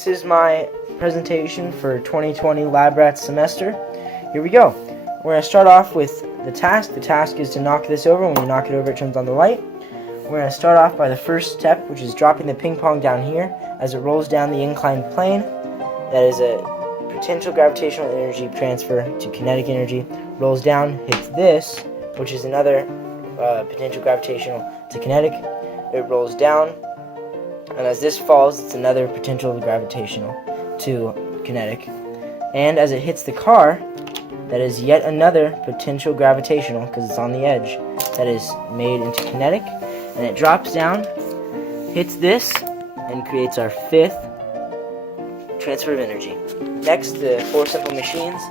this is my presentation for 2020 Lab Rats semester. Here we go. We're going to start off with the task. The task is to knock this over. When you knock it over, it turns on the light. We're going to start off by the first step, which is dropping the ping pong down here. As it rolls down the inclined plane, that is a potential gravitational energy transfer to kinetic energy. Rolls down, hits this, which is another potential gravitational to kinetic. It rolls down, and as this falls, it's another potential gravitational to kinetic. And as it hits the car, that is yet another potential gravitational, because it's on the edge, that is made into kinetic. And it drops down, hits this, and creates our fifth transfer of energy. Next, the four simple machines: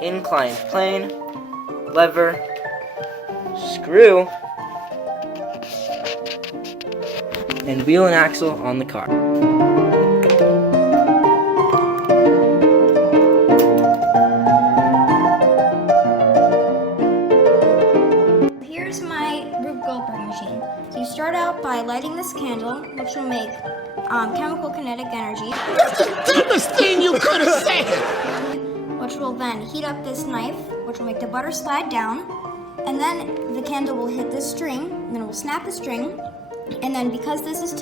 inclined plane, lever, screw, and wheel and axle on the car. Here's my Rube Goldberg machine. So you start out by lighting this candle, which will make chemical kinetic energy. That's the dumbest thing you could have said! Which will then heat up this knife, which will make the butter slide down. And then the candle will hit this string, and then it will snap the string. And then because this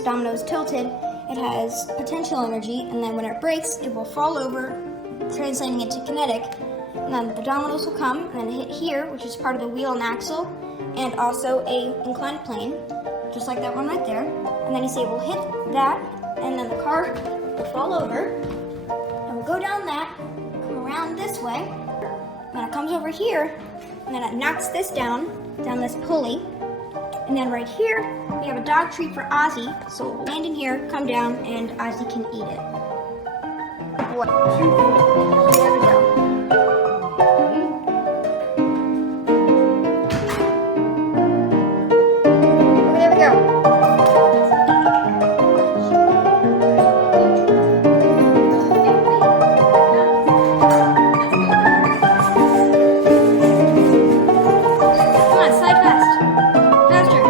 domino is tilted, it has potential energy, and then when it breaks, it will fall over, translating into kinetic. And then the dominoes will come and then hit here, which is part of the wheel and axle, and also a inclined plane, just like that one right there. And then you say it will hit that, and then the car will fall over, and we'll go down that, come around this way, and then it comes over here, and then it knocks this down this pulley. And then right here, we have a dog treat for Ozzy, so it will land in here, come down, and Ozzy can eat it. There we go. There we go. Come on, slide fast. Faster.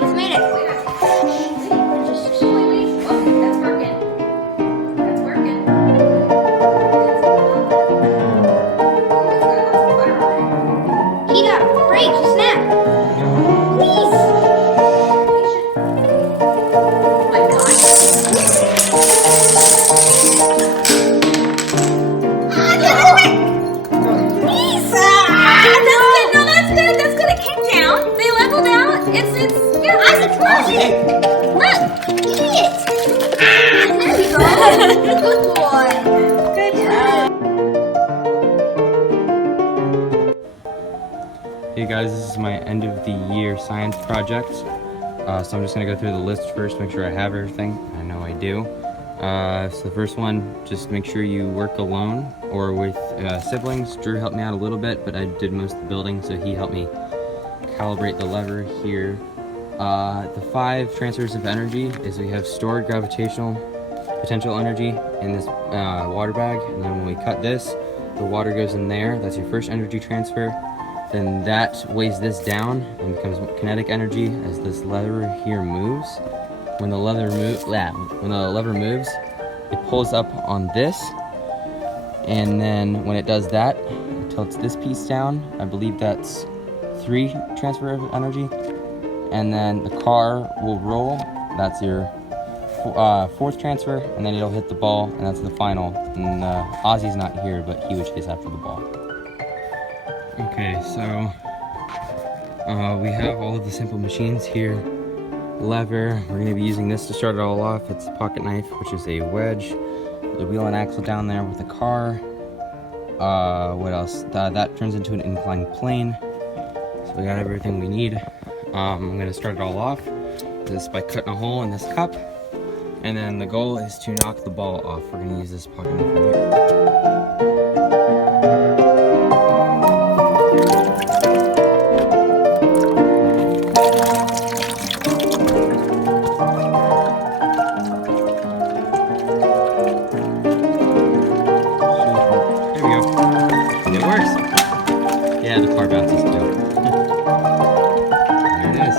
He's made it. Oh, that's working. That's working. Heat up. Break. Snap. Please. Oh my gosh. Please. That's good. That's good. It came down. They leveled out. It's yeah. Ozzy, come on. Look. Eat it. There we go. Good boy. Good job. Hey guys, this is my end of the year science project. So I'm just gonna go through the list first, make sure I have everything. I know I do. So the first one, just make sure you work alone or with siblings. Drew helped me out a little bit, but I did most of the building, so he helped me calibrate the lever here. The 5 transfers of energy is we have stored gravitational potential energy in this water bag, and then when we cut this, the water goes in there. That's your first energy transfer. Then that weighs this down and becomes kinetic energy as this lever here moves. When the lever moves, it pulls up on this, and then when it does that, it tilts this piece down. I believe that's 3 transfer of energy, and then the car will roll. That's your 4th transfer, and then it'll hit the ball, and that's the final. And Ozzy's not here, but he would chase after the ball. Okay, so we have all of the simple machines here. Lever, we're going to be using this to start it all off. It's a pocket knife, which is a wedge. The wheel and axle down there with the car. What else? That turns into an inclined plane. So we got everything we need. I'm going to start it all off just by cutting a hole in this cup. And then the goal is to knock the ball off. We're going to use this pocket knife right here. Yeah, the car bounces too. There it is.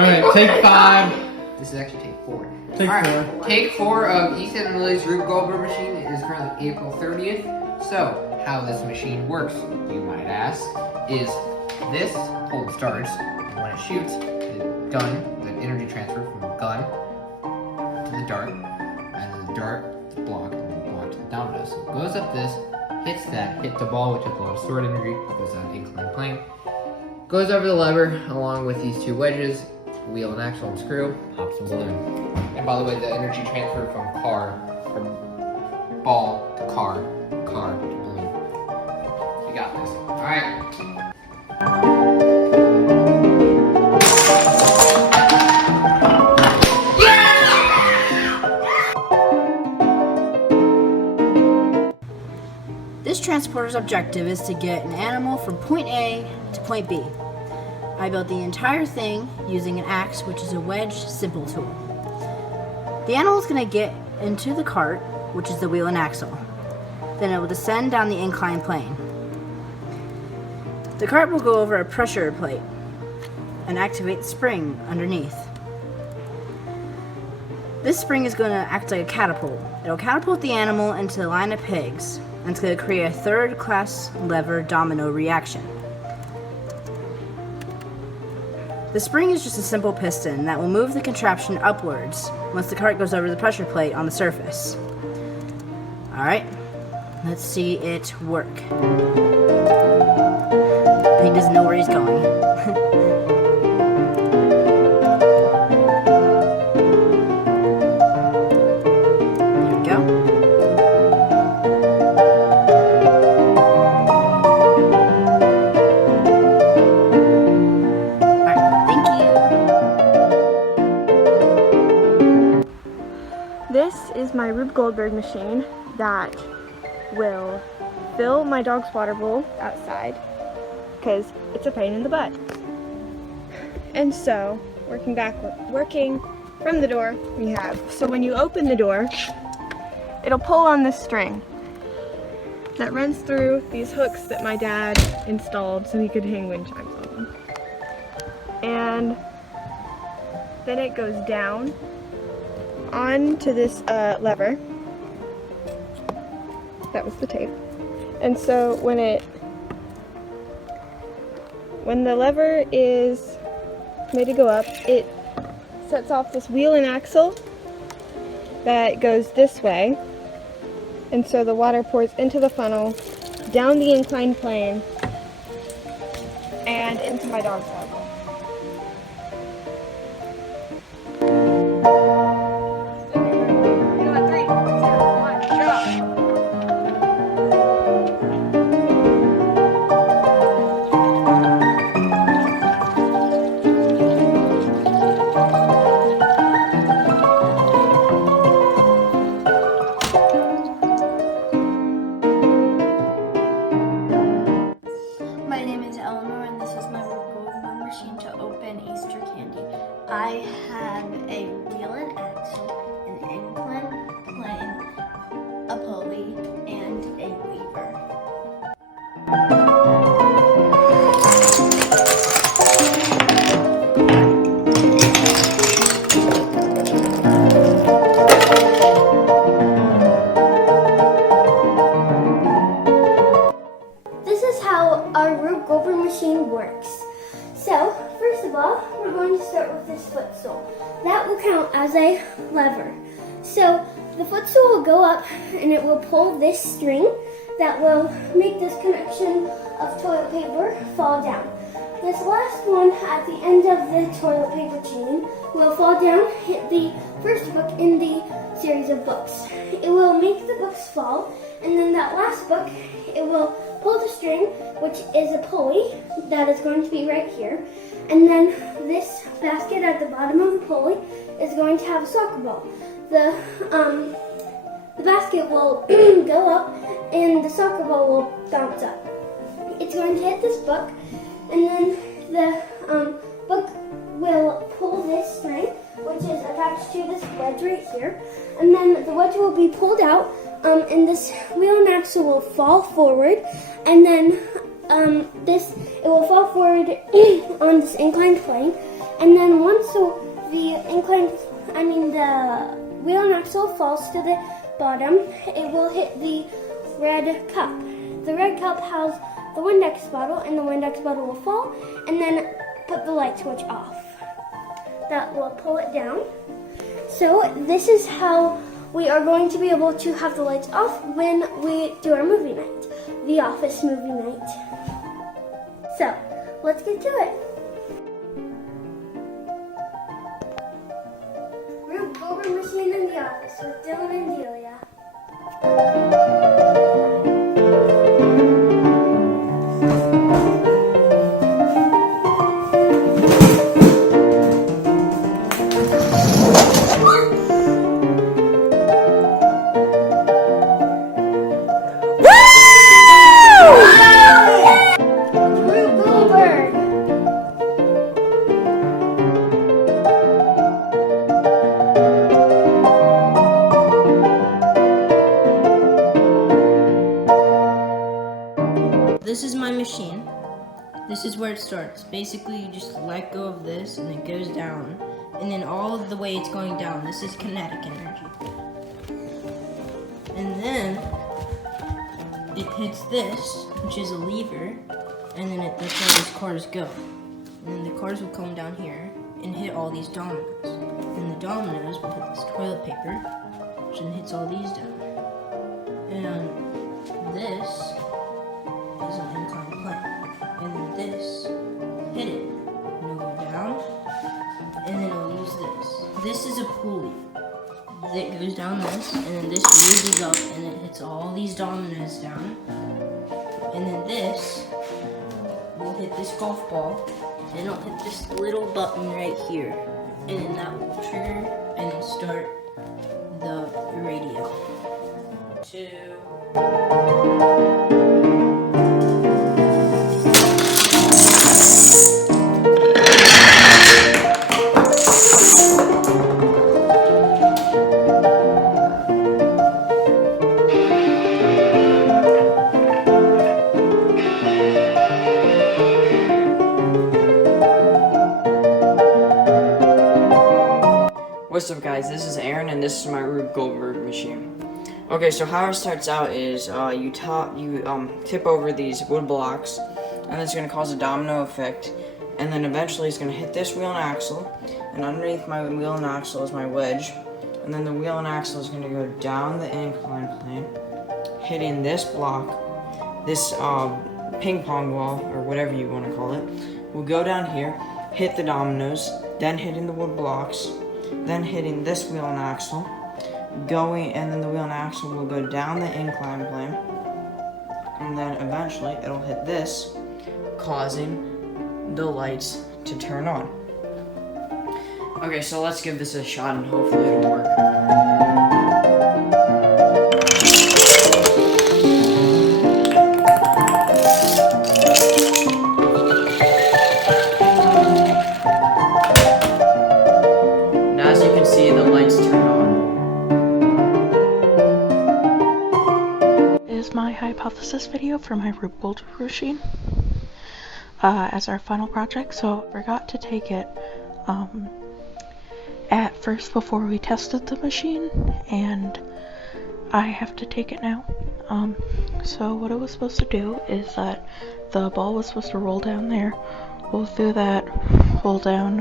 Alright, take 5. 4. Take Alright, 4. Take 4 of Ethan and Lily's Rube Goldberg machine is currently April 30th. So, how this machine works, you might ask, is this hold starts, and when it shoots, the gun, the energy transfer from the gun to the dart, and then the dart to the block, and then the block to the domino. So it goes up this, hits the ball, which has a lot of sword energy, goes on an inclined plane, goes over the lever along with these 2 wedges, wheel and axle and screw, pops the balloon. And by the way, the energy transfer from ball to car to balloon. You got this. Alright. This transporter's objective is to get an animal from point A to point B. I built the entire thing using an axe, which is a wedge simple tool. The animal is going to get into the cart, which is the wheel and axle. Then it will descend down the inclined plane. The cart will go over a pressure plate and activate the spring underneath. This spring is going to act like a catapult. It will catapult the animal into a line of pigs, and it's going to create a third-class lever domino reaction. The spring is just a simple piston that will move the contraption upwards once the cart goes over the pressure plate on the surface. Alright, let's see it work. He doesn't know where he's going. There we go. This is my Rube Goldberg machine that will fill my dog's water bowl outside because it's a pain in the butt. And so, working from the door, we have, so when you open the door, it'll pull on this string that runs through these hooks that my dad installed so he could hang wind chimes on them. And then it goes down onto this lever. That was the tape. And so when the lever is made to go up, it sets off this wheel and axle that goes this way. And so the water pours into the funnel, down the inclined plane, and into my dog's water bowl. I have a wheel and axle, an inclined plane, a pulley, and a lever. This is how our Rube Goldberg machine works. So, first of all, we're going to start with this footstool. That will count as a lever. So, the footstool will go up and it will pull this string that will make this connection of toilet paper fall down. This last one at the end of the toilet paper chain will fall down, hit the first book in the series of books. It will make the books fall, and then that last book, it will pull the string, which is a pulley that is going to be right here. And then this basket at the bottom of the pulley is going to have a soccer ball. The basket will go up and the soccer ball will bounce up. It's going to hit this book, and then the book will pull this string, which is attached to this wedge right here. And then the wedge will be pulled out, and this wheel and axle will fall forward, and then it will fall forward on this inclined plane. And then once the inclined wheel and axle falls to the bottom, it will hit the red cup. The red cup has the Windex bottle, and the Windex bottle will fall, and then put the light switch off. That will pull it down. So this is how we are going to be able to have the lights off when we do our movie night, the office movie night. So let's get to it. Rube Goldberg Machine in the office with Dylan and Delia. Rube Goldberg. This is my machine. This is where it starts. Basically, you just let go of this and it goes down. And then all of the way it's going down, this is kinetic energy. And then it hits this, which is a lever, and then that's where these cars go. And then the cars will come down here and hit all these dominoes. And the dominoes will hit this toilet paper, which then hits all these down. And this is an inclined plane. And then this, hit it, and it'll go down, and then it'll use this. This is a pulley that goes down this, and then this raises up, and it hits all these dominoes down. And then this will hit this golf ball, and it'll hit this little button right here. And then that will trigger and then start the radio. 2. What's up guys, this is Aaron and this is my Rube Goldberg machine. Okay, so how it starts out is you tip over these wood blocks, and it's going to cause a domino effect, and then eventually it's going to hit this wheel and axle, and underneath my wheel and axle is my wedge, and then the wheel and axle is going to go down the incline plane, hitting this block, this ping pong wall, or whatever you want to call it, will go down here, hit the dominoes, then hitting the wood blocks, then hitting this wheel and axle, and then the wheel and axle will go down the incline plane, and then eventually it'll hit this, causing the lights to turn on. Okay, so let's give this a shot and hopefully it'll work. My hypothesis video for my Rube Goldberg machine as our final project, so I forgot to take it at first before we tested the machine, and I have to take it now. So what it was supposed to do is that the ball was supposed to roll down there, roll through that, roll down,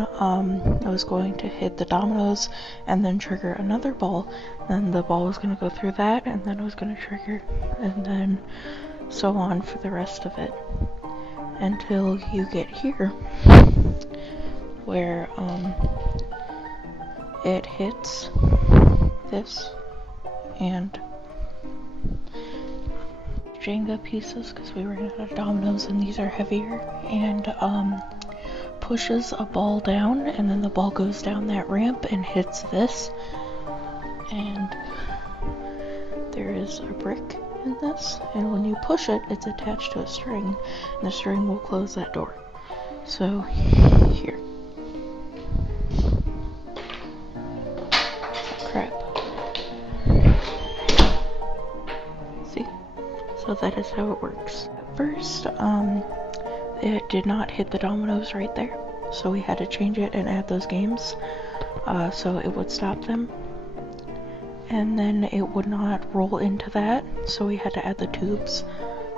it was going to hit the dominoes and then trigger another ball, then the ball was going to go through that and then it was going to trigger, and then so on for the rest of it until you get here where it hits this and Jenga pieces, because we ran out of dominoes and these are heavier, and pushes a ball down, and then the ball goes down that ramp and hits this, and there is a brick in this, and when you push it, it's attached to a string, and the string will close that door. So here, crap, see, so that is how it works. At first, it did not hit the dominoes right there, so we had to change it and add those games. so it would stop them. And then it would not roll into that, so we had to add the tubes.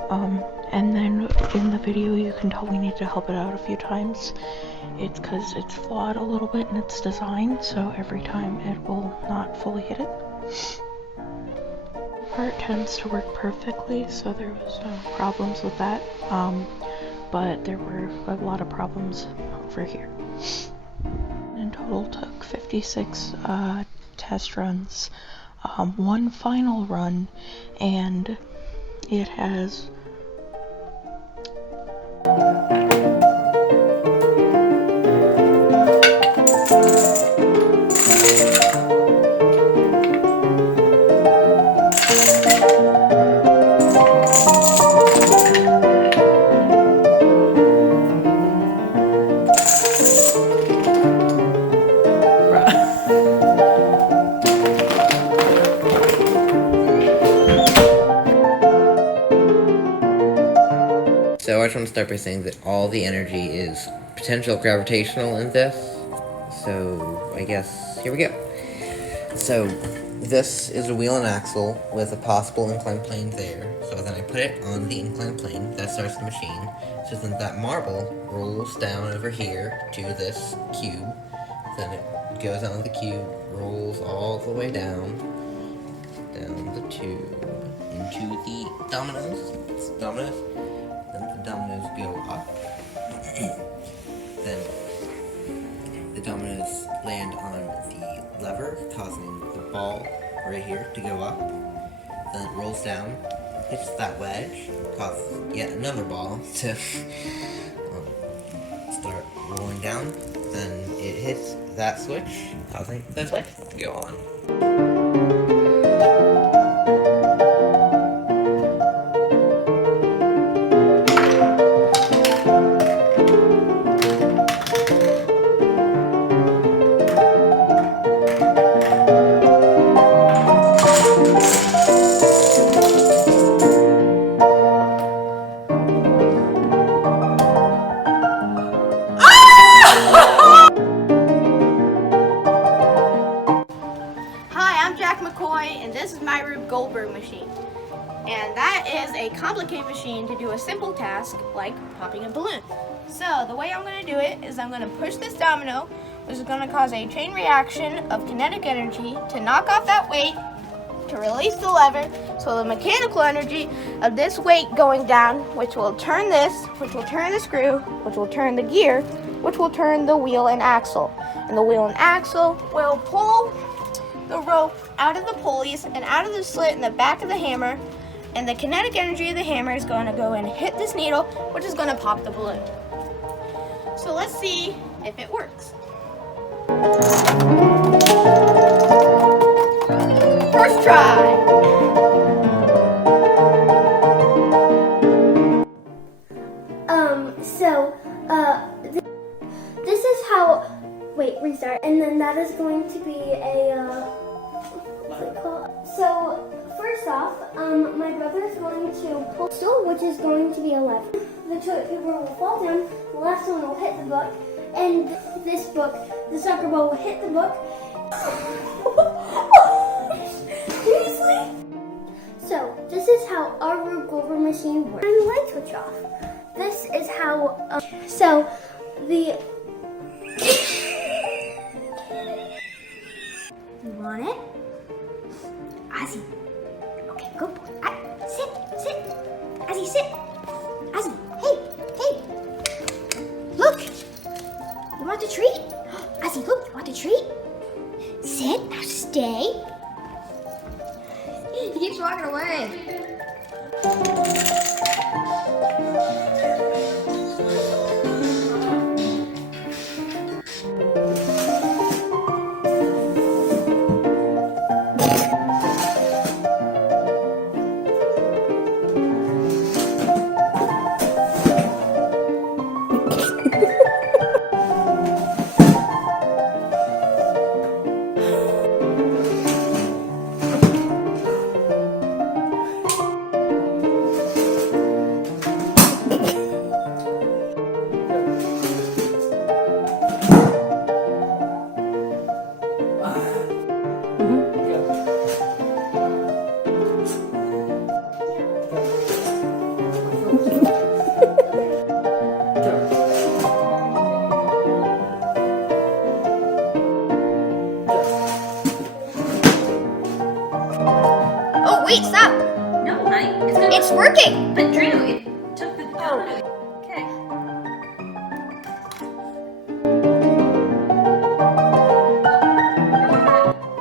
And then in the video you can tell we need to help it out a few times. It's because it's flawed a little bit in its design, so every time it will not fully hit it. Part tends to work perfectly, so there was no problems with that. But there were a lot of problems over here. In total took 56 test runs, one final run, and it has So I just want to start by saying that all the energy is potential gravitational in this. So I guess here we go. So this is a wheel and axle with a possible inclined plane there. So then I put it on the inclined plane. That starts the machine. So then that marble rolls down over here to this cube. Then it goes on the cube, rolls all the way down the tube into the dominoes. Then the dominoes go up. Then the dominoes land on the lever, causing the ball right here to go up. Then it rolls down, hits that wedge, causes yet another ball to start rolling down. Then it hits that switch, causing the switch to go on. And this is my Rube Goldberg machine. And that is a complicated machine to do a simple task like popping a balloon. So the way I'm going to do it is I'm going to push this domino, which is going to cause a chain reaction of kinetic energy to knock off that weight, to release the lever, so the mechanical energy of this weight going down, which will turn this, which will turn the screw, which will turn the gear, which will turn the wheel and axle. And the wheel and axle will pull the rope out of the pulleys and out of the slit in the back of the hammer, and the kinetic energy of the hammer is going to go and hit this needle, which is going to pop the balloon. So let's see if it works. First try. This is how, wait, restart, and then that is going to be a, what's it called? So, first off, my brother is going to pull the stool, which is going to be a lever. The toilet paper will fall down, the last one will hit the book, and this book, the soccer ball will hit the book. Seriously? So, this is how our Rube Goldberg machine works. Turn the light switch off. This is how, you want it? Ozzy. Okay, good boy. Sit. Ozzy, sit. Ozzy, hey. Look. You want the treat? Ozzy, look, you want the treat? Sit, now stay. He keeps walking away. Wait, stop. No, honey. It's gonna. It's working. But Drew, it took the. Okay.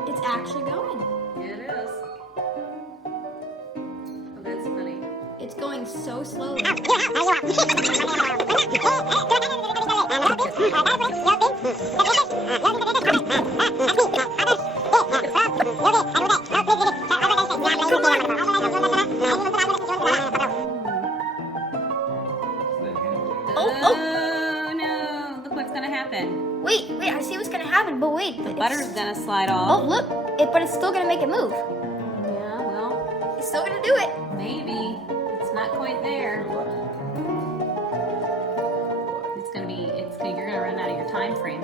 It's actually going. Yeah, it is. Oh, that's funny. It's going so slowly. Oh no! Look what's gonna happen. Wait, I see what's gonna happen, but wait. The butter's gonna slide Oh, off. look. But it's still gonna make it move. Yeah, well, It's still gonna do it. maybe. It's not quite there. You're gonna run out of your time frame.